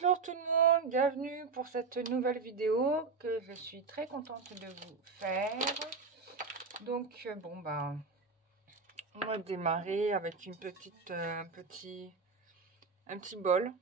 Bonjour tout le monde, bienvenue pour cette nouvelle vidéo que je suis très contente de vous faire. Donc on va démarrer avec une petite, un petit bol.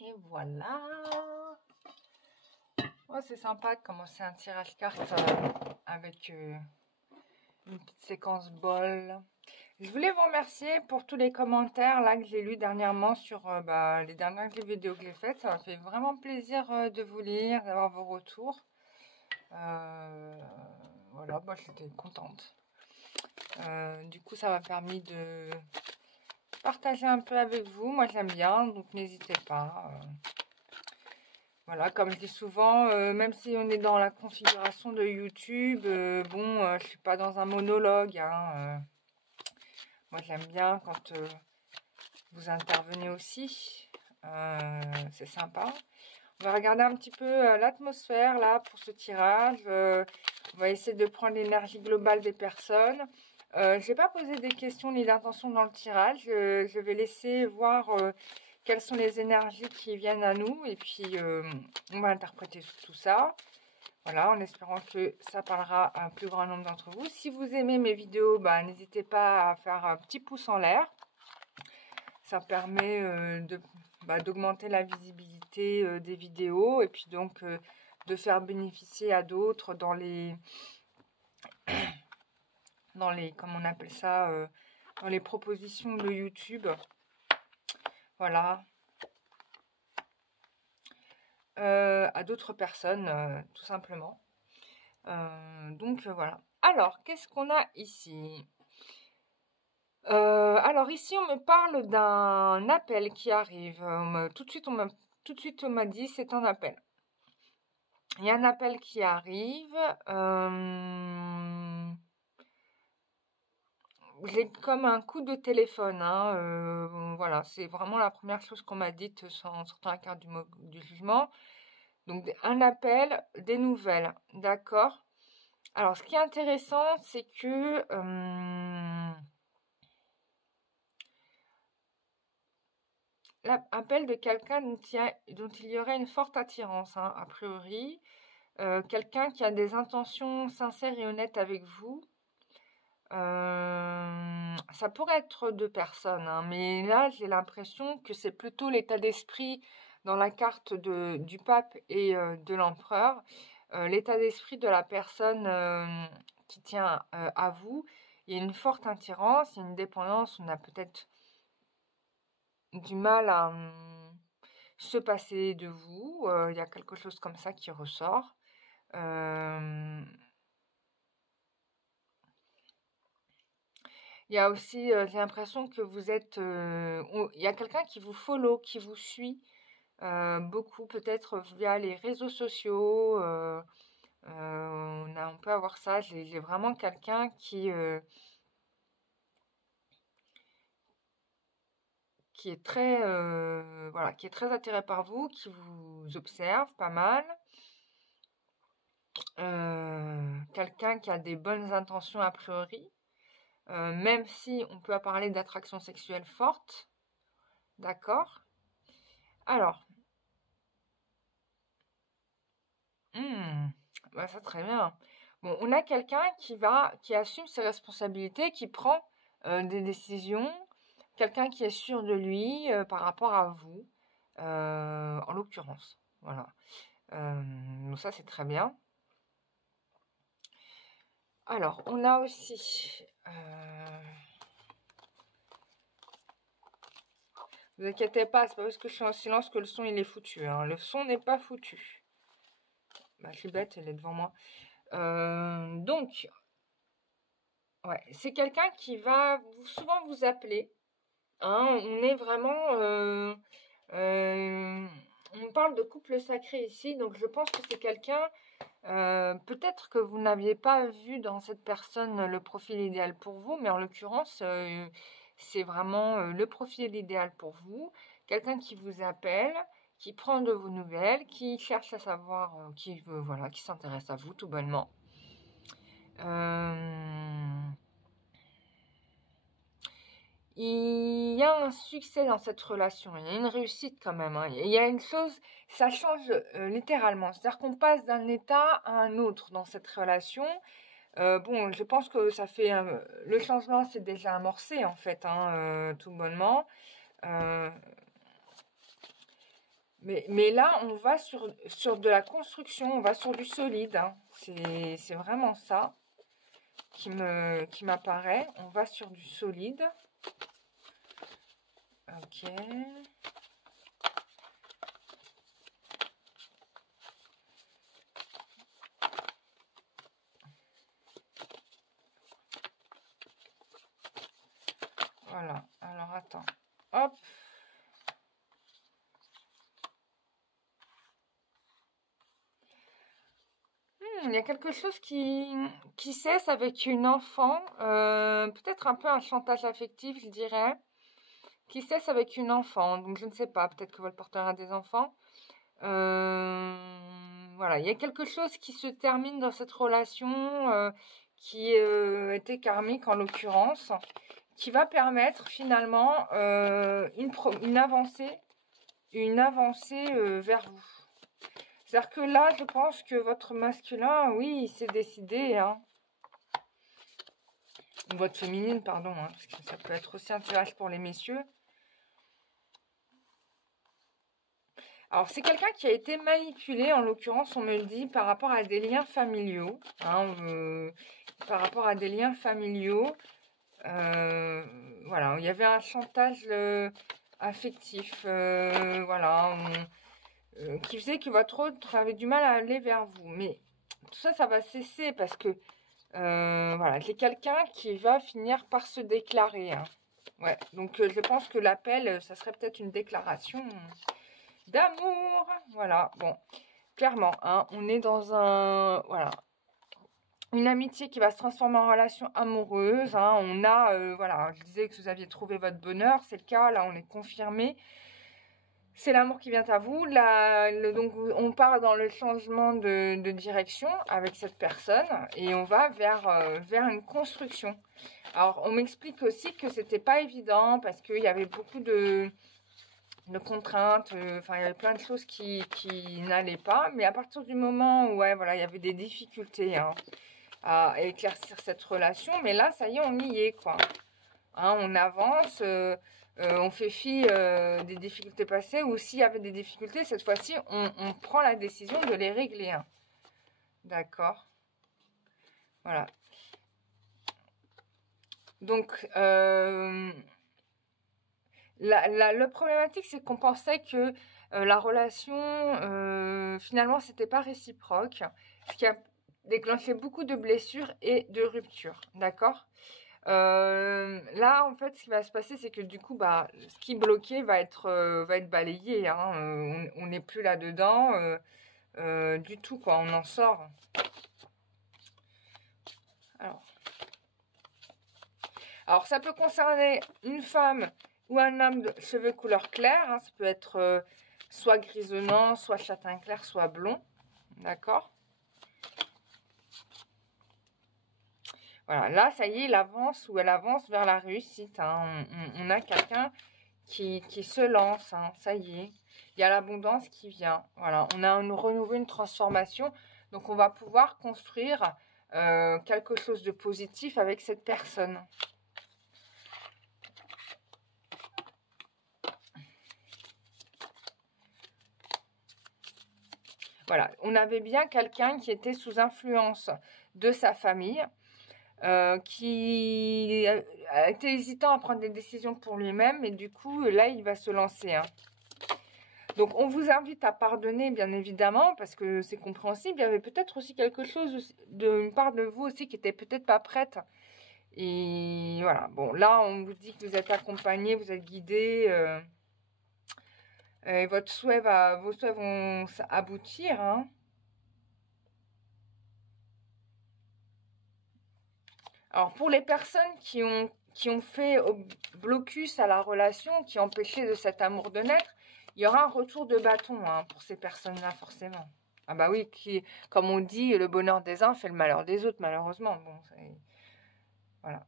Et voilà. Oh, c'est sympa de commencer un tirage carte avec une petite séquence bol. Je voulais vous remercier pour tous les commentaires là que j'ai lus dernièrement sur les dernières vidéos que j'ai faites. Ça m'a fait vraiment plaisir de vous lire, d'avoir vos retours. Voilà, moi j'étais contente. Du coup, ça m'a permis de partager un peu avec vous. Moi j'aime bien, donc n'hésitez pas. Voilà, comme je dis souvent, même si on est dans la configuration de YouTube, je suis pas dans un monologue. Hein, moi, j'aime bien quand vous intervenez aussi. C'est sympa. On va regarder un petit peu l'atmosphère là pour ce tirage. On va essayer de prendre l'énergie globale des personnes. Je n'ai pas posé des questions ni d'intention dans le tirage. Je vais laisser voir quelles sont les énergies qui viennent à nous. Et puis, on va interpréter tout ça. Voilà, en espérant que ça parlera à un plus grand nombre d'entre vous. Si vous aimez mes vidéos, n'hésitez pas à faire un petit pouce en l'air. Ça permet d'augmenter la visibilité des vidéos. Et puis donc, de faire bénéficier à d'autres dans les... comment on appelle ça, dans les propositions de YouTube. Voilà. À d'autres personnes, tout simplement. Donc, voilà. Alors, qu'est-ce qu'on a ici? Alors, ici, on me parle d'un appel qui arrive. Tout de suite, on m'a dit, c'est un appel. Il y a un appel qui arrive. J'ai comme un coup de téléphone, hein, voilà, c'est vraiment la première chose qu'on m'a dite en sortant la carte du jugement. Donc, un appel, des nouvelles, d'accord. Alors, ce qui est intéressant, c'est que l'appel de quelqu'un dont il y aurait une forte attirance, hein, a priori. Quelqu'un qui a des intentions sincères et honnêtes avec vous. Ça pourrait être deux personnes, hein, mais là j'ai l'impression que c'est plutôt l'état d'esprit dans la carte du pape et de l'empereur, l'état d'esprit de la personne qui tient à vous. Il y a une forte attirance, il y a une dépendance, on a peut-être du mal à se passer de vous, il y a quelque chose comme ça qui ressort. Il y a aussi, j'ai l'impression que vous êtes... il y a quelqu'un qui vous follow, qui vous suit beaucoup, peut-être via les réseaux sociaux. On peut avoir ça. J'ai vraiment quelqu'un qui est très, voilà, qui est très attiré par vous, qui vous observe pas mal. Quelqu'un qui a des bonnes intentions a priori, même si on peut parler d'attraction sexuelle forte. D'accord? Alors, bah ça très bien. Bon, on a quelqu'un qui assume ses responsabilités, qui prend des décisions, quelqu'un qui est sûr de lui par rapport à vous, en l'occurrence. Voilà. Donc ça, c'est très bien. Alors, on a aussi... vous inquiétez pas, c'est pas parce que je suis en silence que le son il est foutu. Hein. Le son n'est pas foutu. Bah, je suis bête, elle est devant moi. Donc, ouais, c'est quelqu'un qui va souvent vous appeler. Hein, on est vraiment... on parle de couple sacré ici, donc je pense que c'est quelqu'un... peut-être que vous n'aviez pas vu dans cette personne le profil idéal pour vous, mais en l'occurrence, c'est vraiment le profil idéal pour vous. Quelqu'un qui vous appelle, qui prend de vos nouvelles, qui cherche à savoir, qui veut, voilà, qui s'intéresse à vous tout bonnement. Il y a un succès dans cette relation, il y a une réussite quand même. Hein. Il y a une chose, ça change littéralement. C'est-à-dire qu'on passe d'un état à un autre dans cette relation. Bon, je pense que ça fait... le changement, c'est déjà amorcé en fait, hein, tout bonnement. Mais là, on va sur de la construction, on va sur du solide. Hein. C'est vraiment ça qui m'apparaît. On va sur du solide. Ok. Voilà. Alors, attends. Hop. Il y a quelque chose qui cesse avec une enfant. Peut-être un peu un chantage affectif, je dirais. Qui cesse avec une enfant. Donc, je ne sais pas. Peut-être que votre porteur a des enfants. Voilà. Il y a quelque chose qui se termine dans cette relation qui était karmique en l'occurrence. Qui va permettre finalement une avancée vers vous. C'est-à-dire que là, je pense que votre masculin, oui, il s'est décidé, hein. Ou votre féminine, pardon, hein, parce que ça peut être aussi un tirage pour les messieurs. Alors, c'est quelqu'un qui a été manipulé, en l'occurrence, on me le dit, par rapport à des liens familiaux. Hein, par rapport à des liens familiaux. Voilà, il y avait un chantage affectif. Voilà, qui faisait que votre autre avait du mal à aller vers vous. Mais tout ça, ça va cesser parce que, voilà, j'ai quelqu'un qui va finir par se déclarer. Hein. Ouais, donc je pense que l'appel, ça serait peut-être une déclaration d'amour. Voilà, bon, clairement, hein, on est dans voilà, une amitié qui va se transformer en relation amoureuse. Hein. On a, voilà, je disais que vous aviez trouvé votre bonheur, c'est le cas, là on est confirmé. C'est l'amour qui vient à vous. Donc, on part dans le changement de direction avec cette personne et on va vers une construction. Alors, on m'explique aussi que c'était pas évident parce qu'il y avait beaucoup de contraintes. Enfin, il y avait plein de choses qui n'allaient pas. Mais à partir du moment où, ouais, voilà, il y avait des difficultés hein, à éclaircir cette relation. Mais là, ça y est, on y est, quoi. Hein, on avance... on fait fi des difficultés passées ou s'il y avait des difficultés, cette fois-ci, on prend la décision de les régler. Hein. D'accord. Voilà. Donc, le problématique, c'est qu'on pensait que la relation, finalement, c'était pas réciproque. Ce qui a déclenché beaucoup de blessures et de ruptures. D'accord ? Là, en fait, ce qui va se passer, c'est que du coup, bah, ce qui bloquait va être balayé. Hein. On n'est plus là-dedans du tout, quoi. On en sort. Alors, ça peut concerner une femme ou un homme de cheveux couleur claire, hein, ça peut être soit grisonnant, soit châtain clair, soit blond, d'accord? Voilà, là, ça y est, il avance ou elle avance vers la réussite, hein. On a quelqu'un qui se lance, hein, ça y est. Il y a l'abondance qui vient, voilà. On a un renouveau, une transformation, donc on va pouvoir construire quelque chose de positif avec cette personne. Voilà, on avait bien quelqu'un qui était sous influence de sa famille, qui a été hésitant à prendre des décisions pour lui-même, et du coup, là, il va se lancer. Hein. Donc, on vous invite à pardonner, bien évidemment, parce que c'est compréhensible. Il y avait peut-être aussi quelque chose d'une part de vous aussi qui était peut-être pas prête. Et voilà, bon, là, on vous dit que vous êtes accompagné, vous êtes guidé, et vos souhaits vont aboutir, hein. Alors, pour les personnes qui ont fait blocus à la relation, qui ont empêché de cet amour de naître, il y aura un retour de bâton, hein, pour ces personnes-là, forcément. Ah bah oui, comme on dit, le bonheur des uns fait le malheur des autres, malheureusement. Bon, voilà.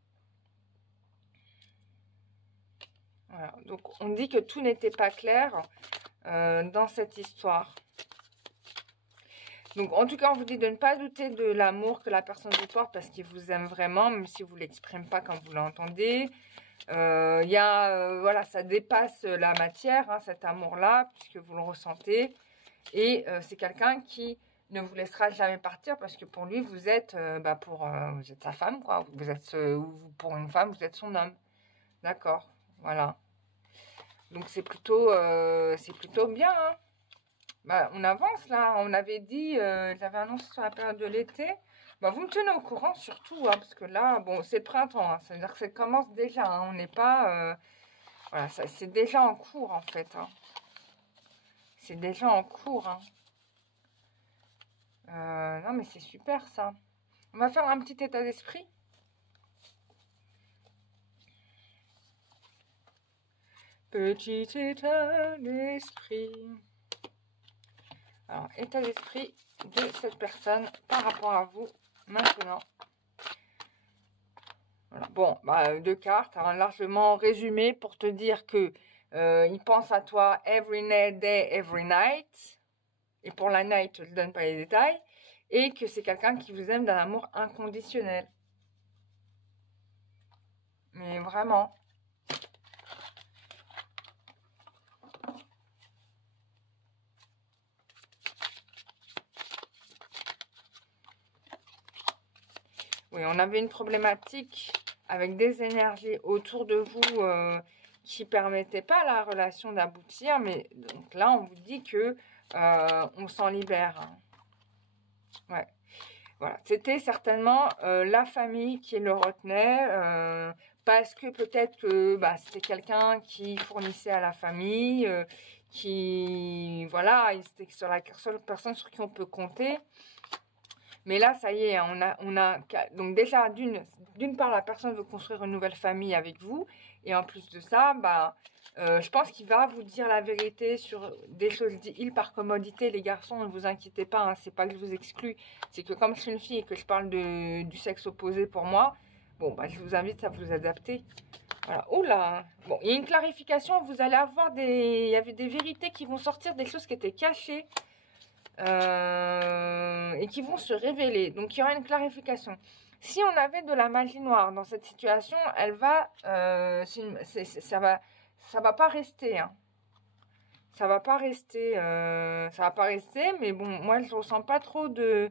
Voilà. Donc, on dit que tout n'était pas clair dans cette histoire. Donc, en tout cas, on vous dit de ne pas douter de l'amour que la personne vous porte parce qu'il vous aime vraiment, même si vous ne l'exprimez pas quand vous l'entendez. Voilà, ça dépasse la matière, hein, cet amour-là, puisque vous le ressentez. Et c'est quelqu'un qui ne vous laissera jamais partir parce que pour lui, vous êtes, vous êtes sa femme, quoi. Vous êtes, pour une femme, vous êtes son homme. D'accord, voilà. Donc, c'est plutôt bien, hein. Bah, on avance là, on avait dit, j'avais annoncé sur la période de l'été. Bah, vous me tenez au courant surtout, hein, parce que là, bon, c'est le printemps, hein, c'est-à-dire que ça commence déjà, hein, on n'est pas... voilà, c'est déjà en cours en fait. Hein. C'est déjà en cours. Hein. Non mais c'est super ça. On va faire un petit état d'esprit. Petit état d'esprit. Alors, état d'esprit de cette personne par rapport à vous maintenant. Voilà. Bon, bah, deux cartes, hein, largement résumé pour te dire que il pense à toi every day, every night. Et pour la night, je ne donne pas les détails. Et que c'est quelqu'un qui vous aime d'un amour inconditionnel. Mais vraiment. Oui, on avait une problématique avec des énergies autour de vous qui ne permettaient pas à la relation d'aboutir. Mais donc là, on vous dit que on s'en libère. Hein. Ouais. Voilà. C'était certainement la famille qui le retenait. Parce que peut-être que bah, c'était quelqu'un qui fournissait à la famille. Voilà, c'était sur la seule personne sur qui on peut compter. Mais là, ça y est, donc déjà, d'une part, la personne veut construire une nouvelle famille avec vous. Et en plus de ça, bah, je pense qu'il va vous dire la vérité sur des choses dites par commodité. Les garçons, ne vous inquiétez pas, hein, c'est pas que je vous exclue. C'est que comme je suis une fille et que je parle du sexe opposé pour moi, bon, bah, je vous invite à vous adapter. Voilà. Oh là! Bon, il y a une clarification. Vous allez avoir il y avait des vérités qui vont sortir, des choses qui étaient cachées. Et qui vont se révéler. Donc, il y aura une clarification. Si on avait de la magie noire dans cette situation, elle va, ça va pas rester. Hein. Ça va pas rester. Ça va pas rester. Mais bon, moi, je ressens pas trop de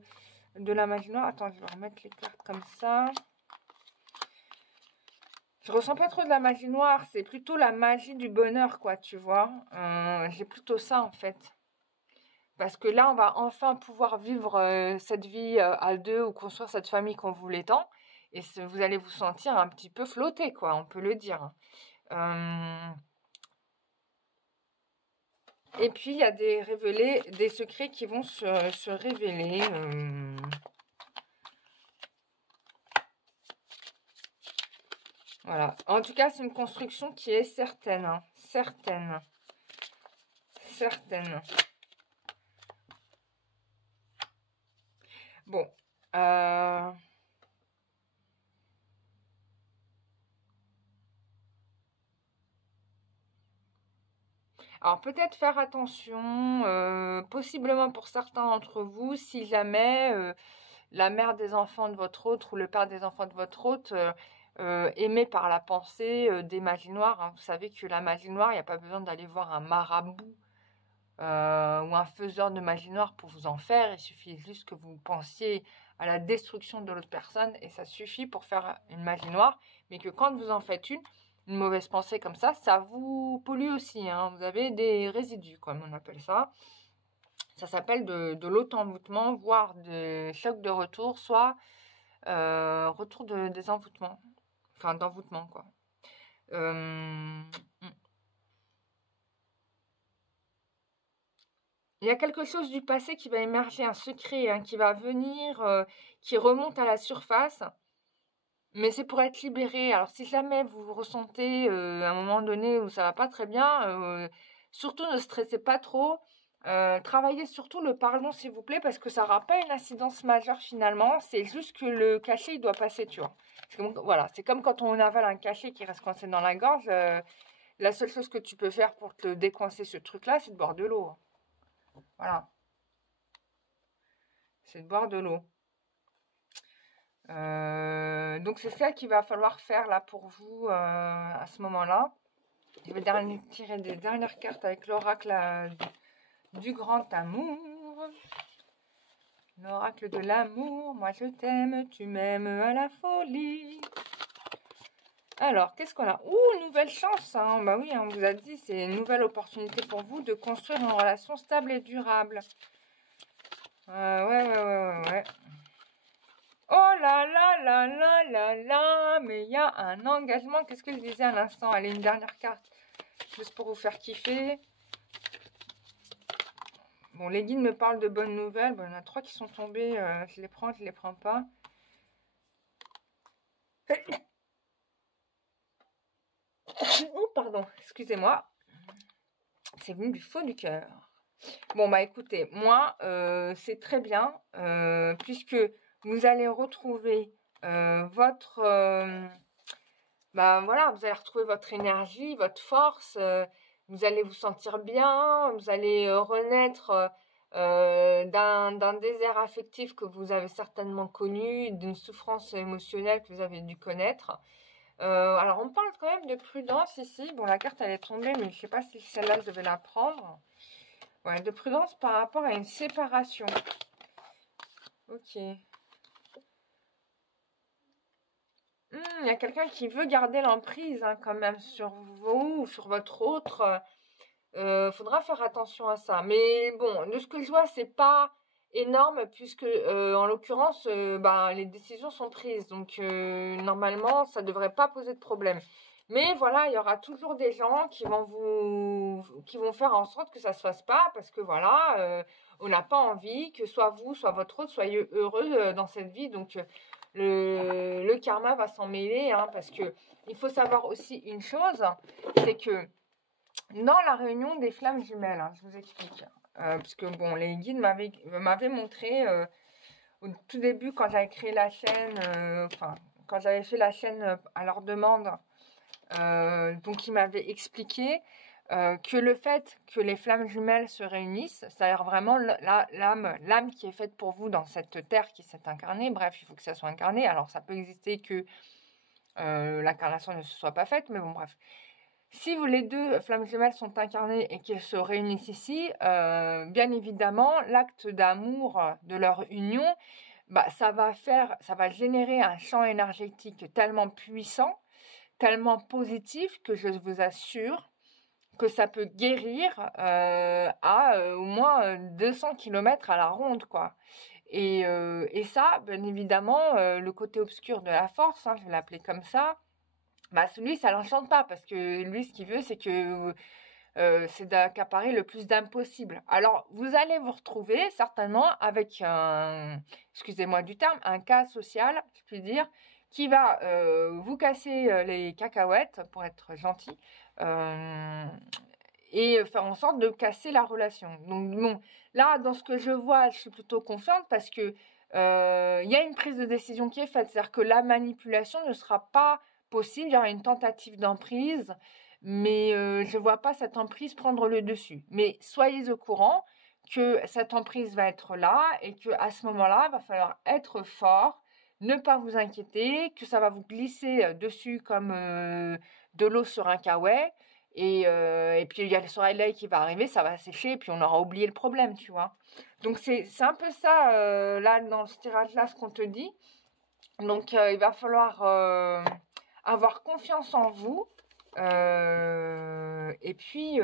la magie noire. Attends, je vais remettre les cartes comme ça. Je ressens pas trop de la magie noire. C'est plutôt la magie du bonheur, quoi, tu vois. J'ai plutôt ça, en fait. Parce que là, on va enfin pouvoir vivre cette vie à deux ou construire cette famille qu'on voulait tant. Et vous allez vous sentir un petit peu flotté, quoi, on peut le dire. Et puis, il y a des secrets qui vont se révéler. Voilà. En tout cas, c'est une construction qui est certaine. Hein. Certaine. Certaine. Bon. Alors, peut-être faire attention, possiblement pour certains d'entre vous, si jamais la mère des enfants de votre hôte ou le père des enfants de votre hôte aimé par la pensée des magies noires. Hein. Vous savez que la magie noire, il n'y a pas besoin d'aller voir un marabout ou un faiseur de magie noire pour vous en faire. Il suffit juste que vous pensiez à la destruction de l'autre personne et ça suffit pour faire une magie noire. Mais que quand vous en faites une mauvaise pensée comme ça vous pollue aussi. Hein. Vous avez des résidus, comme on appelle ça. Ça s'appelle de l'auto-envoûtement, voire de choc de retour, soit retour des envoûtements. Enfin, d'envoûtement, quoi. Il y a quelque chose du passé qui va émerger, un secret hein, qui va venir, qui remonte à la surface. Mais c'est pour être libéré. Alors, si jamais vous ressentez à un moment donné où ça va pas très bien, surtout ne stressez pas trop. Travaillez surtout le pardon, s'il vous plaît, parce que ça n'aura pas une incidence majeure finalement. C'est juste que le cachet, il doit passer, tu vois. Voilà, c'est comme quand on avale un cachet qui reste coincé dans la gorge. La seule chose que tu peux faire pour te décoincer ce truc-là, c'est de boire de l'eau. Voilà. C'est de boire de l'eau. Donc c'est ça qu'il va falloir faire là pour vous à ce moment-là. Je vais tirer des dernières cartes avec l'oracle du grand amour. L'oracle de l'amour. Moi je t'aime, tu m'aimes à la folie. Alors, qu'est-ce qu'on a? Ouh, nouvelle chance hein. Bah oui, on vous a dit, c'est une nouvelle opportunité pour vous de construire une relation stable et durable. Ouais. Oh là là là là là là, mais il y a un engagement. Qu'est-ce que je disais à l'instant? Allez, une dernière carte, juste pour vous faire kiffer. Bon, les guides me parlent de bonnes nouvelles. Bon, il y en a 3 qui sont tombés. Je les prends, je les prends pas. Oh, pardon, excusez-moi. C'est venu du fond du cœur. Bon, bah écoutez, moi, c'est très bien, puisque vous allez retrouver votre... voilà, vous allez retrouver votre énergie, votre force, vous allez vous sentir bien, vous allez renaître d'un désert affectif que vous avez certainement connu, d'une souffrance émotionnelle que vous avez dû connaître. Alors, on parle quand même de prudence ici. Bon, la carte, elle est tombée, mais je ne sais pas si celle-là, je devais la prendre. Ouais, de prudence par rapport à une séparation. Ok. Il y a quelqu'un qui veut garder l'emprise hein, quand même sur vous ou sur votre autre. Faudra faire attention à ça. Mais bon, de ce que je vois, c'est pas énorme puisque en l'occurrence, les décisions sont prises. Donc normalement, ça devrait pas poser de problème. Mais voilà, il y aura toujours des gens qui vont faire en sorte que ça se fasse pas parce que voilà, on n'a pas envie que soit vous, soit votre autre soyez heureux dans cette vie. Donc le karma va s'en mêler hein, parce que il faut savoir aussi une chose, c'est que dans la réunion des flammes jumelles, hein, je vous explique, puisque bon, les guides m'avaient montré au tout début quand j'avais créé la chaîne, quand j'avais fait la chaîne à leur demande, donc ils m'avaient expliqué que le fait que les flammes jumelles se réunissent, c'est-à-dire vraiment l'âme qui est faite pour vous dans cette terre qui s'est incarnée, bref, il faut que ça soit incarné, alors ça peut exister que l'incarnation ne se soit pas faite, mais bon, bref. Si les 2 flammes jumelles sont incarnées et qu'elles se réunissent ici, bien évidemment, l'acte d'amour de leur union, ça va générer un champ énergétique tellement puissant, tellement positif que je vous assure que ça peut guérir à au moins 200 km à la ronde, quoi. Et ça, bien évidemment, le côté obscur de la force, hein, je vais l'appeler comme ça, celui, ça l'enchante pas, parce que lui, ce qu'il veut, c'est que c'est d'accaparer le plus d'âmes possible. Alors, vous allez vous retrouver certainement avec excusez-moi du terme, un cas social, je puis dire, qui va vous casser les cacahuètes, pour être gentil, et faire en sorte de casser la relation. Donc bon, là, dans ce que je vois, je suis plutôt confiante parce que il y a une prise de décision qui est faite. C'est-à-dire que la manipulation ne sera pas possible. Il y aura une tentative d'emprise, mais je ne vois pas cette emprise prendre le dessus. Mais soyez au courant que cette emprise va être là et qu'à ce moment-là, il va falloir être fort, ne pas vous inquiéter, que ça va vous glisser dessus comme de l'eau sur un caouet. Et puis il y a le soleil qui va arriver, ça va sécher et puis on aura oublié le problème, tu vois. Donc c'est un peu ça, là, dans ce tirage-là, ce qu'on te dit. Donc il va falloir avoir confiance en vous. Et puis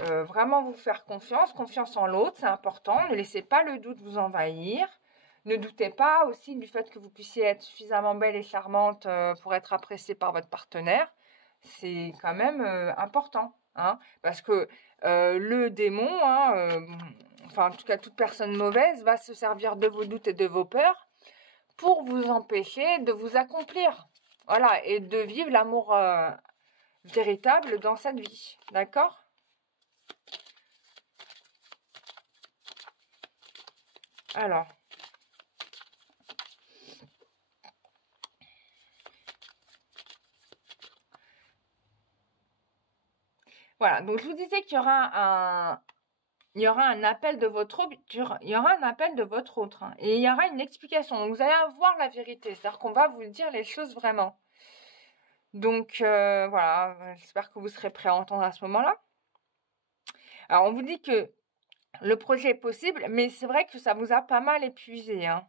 vraiment vous faire confiance en l'autre, c'est important. Ne laissez pas le doute vous envahir. Ne doutez pas aussi du fait que vous puissiez être suffisamment belle et charmante pour être appréciée par votre partenaire. C'est quand même important, hein, parce que le démon, hein, enfin en tout cas toute personne mauvaise, va se servir de vos doutes et de vos peurs pour vous empêcher de vous accomplir, voilà, et de vivre l'amour véritable dans cette vie, d'accord? Alors, voilà, donc je vous disais qu'il y aura un appel de votre autre, il y aura un appel de votre autre, hein, et il y aura une explication. Donc vous allez avoir la vérité, c'est-à-dire qu'on va vous dire les choses vraiment. Donc voilà, j'espère que vous serez prêts à entendre à ce moment-là. Alors on vous dit que le projet est possible, mais c'est vrai que ça vous a pas mal épuisé, hein,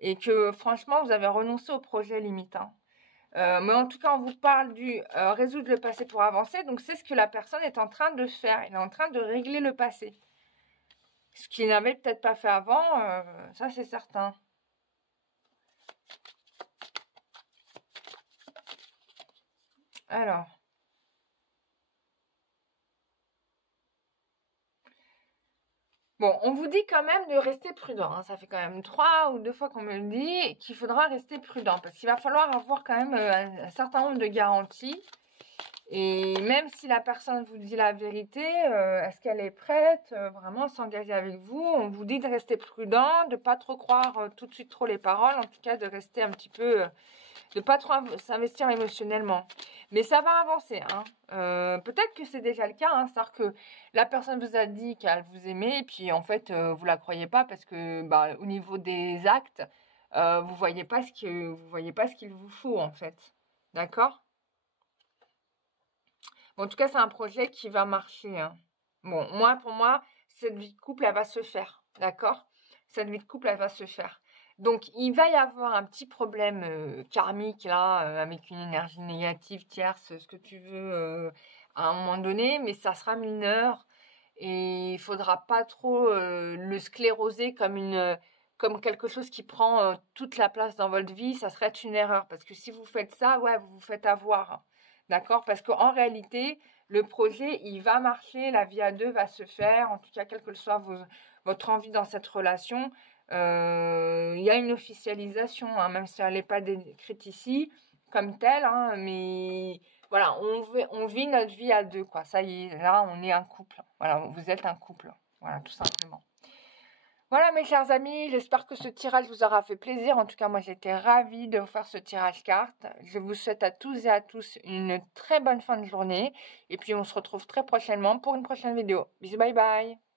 et que franchement vous avez renoncé au projet limite, hein. Mais en tout cas, on vous parle du résoudre le passé pour avancer. Donc, c'est ce que la personne est en train de faire. Elle est en train de régler le passé. Ce qu'il n'avait peut-être pas fait avant, ça c'est certain. Alors. Bon, on vous dit quand même de rester prudent, hein. Ça fait quand même 3 ou 2 fois qu'on me le dit qu'il faudra rester prudent. Parce qu'il va falloir avoir quand même un certain nombre de garanties. Et même si la personne vous dit la vérité, est-ce qu'elle est prête vraiment à s'engager avec vous? On vous dit de rester prudent, de pas trop croire tout de suite trop les paroles. En tout cas, de rester un petit peu... de pas trop s'investir émotionnellement. Mais ça va avancer, hein. Peut-être que c'est déjà le cas, hein. C'est-à-dire que la personne vous a dit qu'elle vous aimait, et puis en fait, vous la croyez pas parce que bah, au niveau des actes, vous voyez pas ce qu'il vous faut, en fait. D'accord? Bon, en tout cas, c'est un projet qui va marcher, hein. Bon, pour moi, cette vie de couple, elle va se faire. D'accord? Cette vie de couple, elle va se faire. Donc, il va y avoir un petit problème karmique, là, avec une énergie négative, tierce, ce que tu veux, à un moment donné, mais ça sera mineur. Et il faudra pas trop le scléroser comme quelque chose qui prend toute la place dans votre vie. Ça serait une erreur. Parce que si vous faites ça, ouais, vous vous faites avoir. D'accord? Parce qu'en réalité, le projet, il va marcher, la vie à deux va se faire. En tout cas, quelle que soit votre envie dans cette relation, il y a une officialisation, hein, même si elle n'est pas décrite ici comme telle, hein, mais voilà, on vit notre vie à deux, quoi. Ça y est, là, on est un couple. Voilà, vous êtes un couple. Voilà, tout simplement. Voilà, mes chers amis, j'espère que ce tirage vous aura fait plaisir. En tout cas, moi, j'étais ravie de vous faire ce tirage carte. Je vous souhaite à tous et à tous une très bonne fin de journée. Et puis, on se retrouve très prochainement pour une prochaine vidéo. Bisous, bye bye.